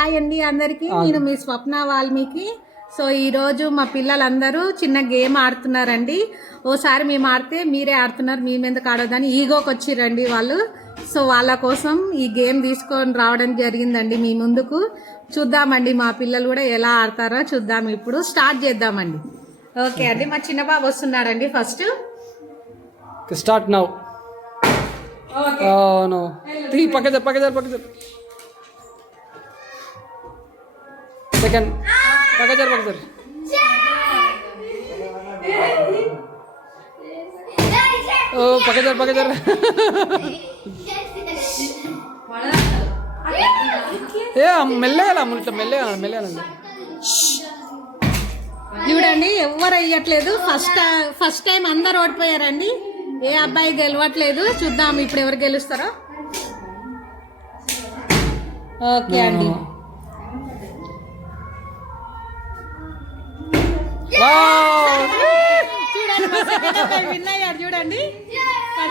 Hi అండి అందరికి. నేను మీ స్వప్న వాల్మీకి. సో ఈరోజు మా పిల్లలందరూ చిన్న గేమ్ ఆడుతున్నారండి. ఓసారి మేము ఆడితే మీరే ఆడుతున్నారు, మేము ఎందుకు ఆడొద్దని ఈగోకి వచ్చిరండి వాళ్ళు. సో వాళ్ళ కోసం ఈ గేమ్ తీసుకొని రావడం జరిగిందండి మీ ముందుకు. చూద్దామండి మా పిల్లలు కూడా ఎలా ఆడతారో చూద్దాం. ఇప్పుడు స్టార్ట్ చేద్దామండి. ఓకే అండి, మా చిన్న బాబు వస్తున్నాడండి ఫస్ట్. Start now. నో పక్క సెకండ్ పక్క ఓ పక్క ఏ మెల్లగా మెల్లగానండి. చూడండి ఎవరు అయ్యట్లేదు. ఫస్ట్ టైం అందరు ఓడిపోయారండి. ఏ అబ్బాయి గెలవట్లేదు. చూద్దాం ఇప్పుడు ఎవరు గెలుస్తారో. ఓకే అండి, చూడండి విన్ అయ్యాడు. చూడండి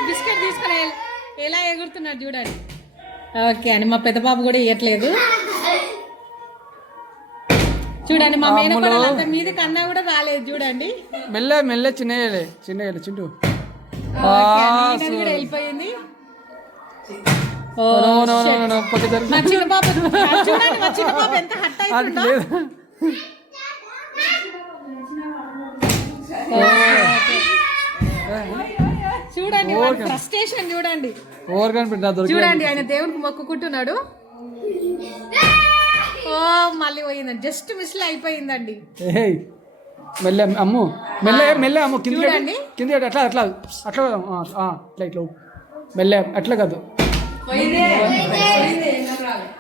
బిస్కెట్ తీసుకుని ఎలా ఎగురుతున్నాడు చూడండి. ఓకే అండి, మా పెద్ద బాబు కూడా ఇవ్వట్లేదు. చూడండి మా మేనపడాలంత మీది కన్నా కూడా రాలేదు. చూడండి మెల్ల చిన్న చింటూ కూడా వెళ్ళిపోయింది. మా చిన్న బాబు చూడండి, మా చిన్న బాబు ఎంత హట్ అయిపోయిందో. చూడండి ఫ్రస్ట్రేషన్ చూడండి. చూడండి ఆయన దేవునికి మొక్కుకుంటున్నాడు. ఓ మళ్ళీ పోయిందండి, జస్ట్ మిస్ అయిపోయిందండి. మెల్ల అమ్ము మెల్ల అమ్ము కింద అట్లా మెల్ల అట్లా కాదు.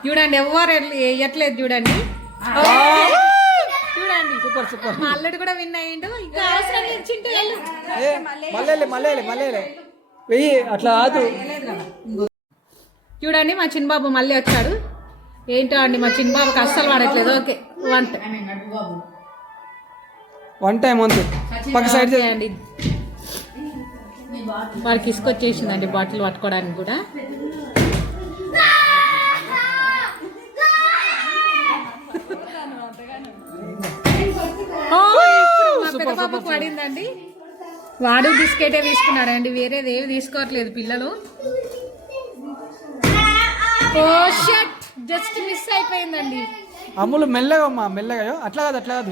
చూడండి ఎవరు వేయట్లేదు. చూడండి చూడండి సూపర్. మా అల్లుడు కూడా విన్ అయ్యిండు. ఇంకా అవసరం లేదు చింటూ మళ్ళీ వెయ్యి అట్లా ఆదు. చూడండి మా చిన్నబాబు మళ్ళీ వచ్చాడు. ఏంటో అండి మా చిన్నబాబుకి అస్సలు వాడట్లేదు. ఓకే వన్ టైం అంతే పక్క సైడ్ అండి. వాడికి ఇసుకొచ్చేసిందండి బాటిల్ పట్టుకోవడానికి కూడా. పెద్ద బాబుకి పడిందండి. వాడు బిస్కెటే తీసుకున్నాడండి, వేరేది ఏవి తీసుకోవట్లేదు పిల్లలు. ఓ షట్, జస్ట్ మిస్ అయిపోయిందండి. అమ్ములు మెల్లగా అట్లా కాదు.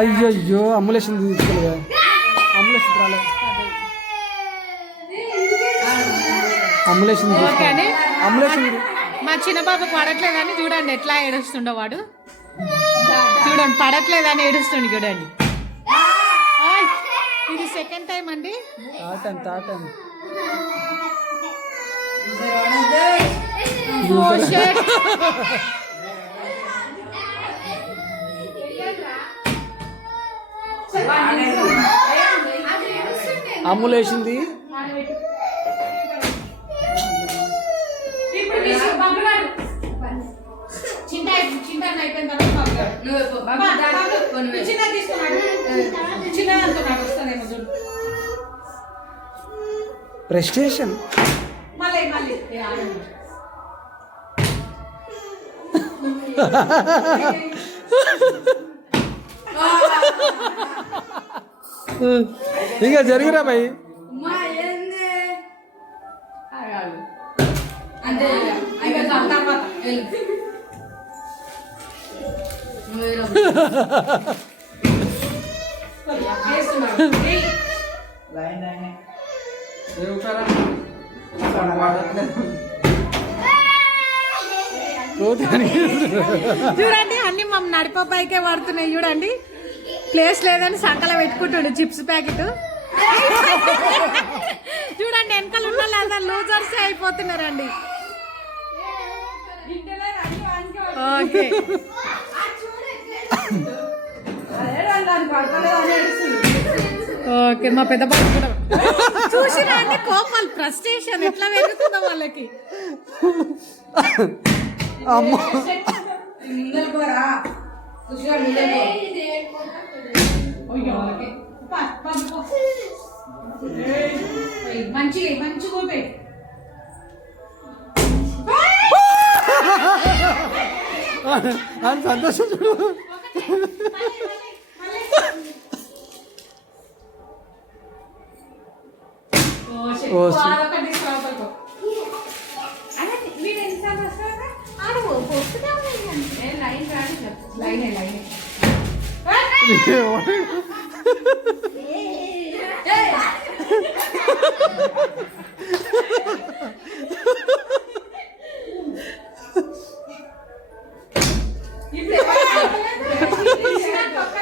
అయ్యో అమ్ములేషన్ తీసుకోలేదు. అమ్ములేషన్ మా చిన్న బాబుకి పడట్లేదని చూడండి ఎట్లా ఏడుస్తుండో వాడు. చూడండి పడట్లేదని ఏడుస్తుండే. చూడండి ఇది సెకండ్ టైం అండి. అమ్ములేసింది. ప్రెస్టేషన్ ఇంకా జరుగురా భయ్. చూడండి అన్ని మా నడిపైకే పడుతున్నాయి. చూడండి ప్లేస్ లేదని సంకల పెట్టుకుంటాడు చిప్స్ ప్యాకెట్. చూడండి వెనకాల ఉన్న లేదా లూజర్స్ అయిపోతున్నారండి. ఓకే ఓకే మా పెద్ద బాబు కూడా చూసినా అంటే కోపాలు ఫ్రస్ట్రేషన్ ఎట్లా పెరుగుతుందో వాళ్ళకి. మంచి అని సంతోషం చూడు. ఓ,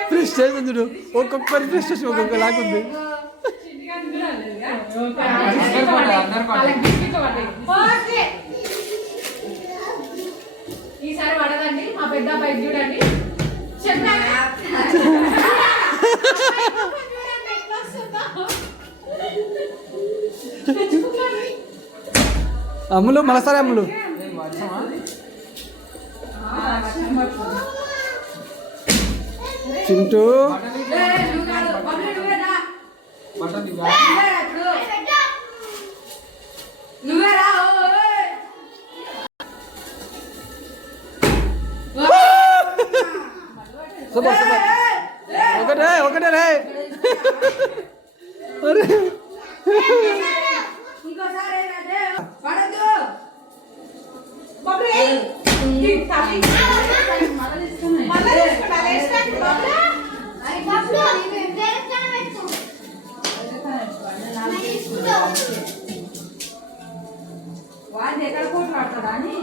ప్రెస్టేజ్ ఉంది చూడు. ఒక్కొక్కరి ప్రెస్టేజ్ ఒక్కొక్క లాగుంది. ఈసారి పడదండి మా పెద్ద అబ్బాయి చూడండి. అమ్ములు మలసారి అమ్ములు. Chintu super super. ఒకటే ఒకటే రే. అరే వాడిని ఎక్కడ పోటీ పడతాడా అని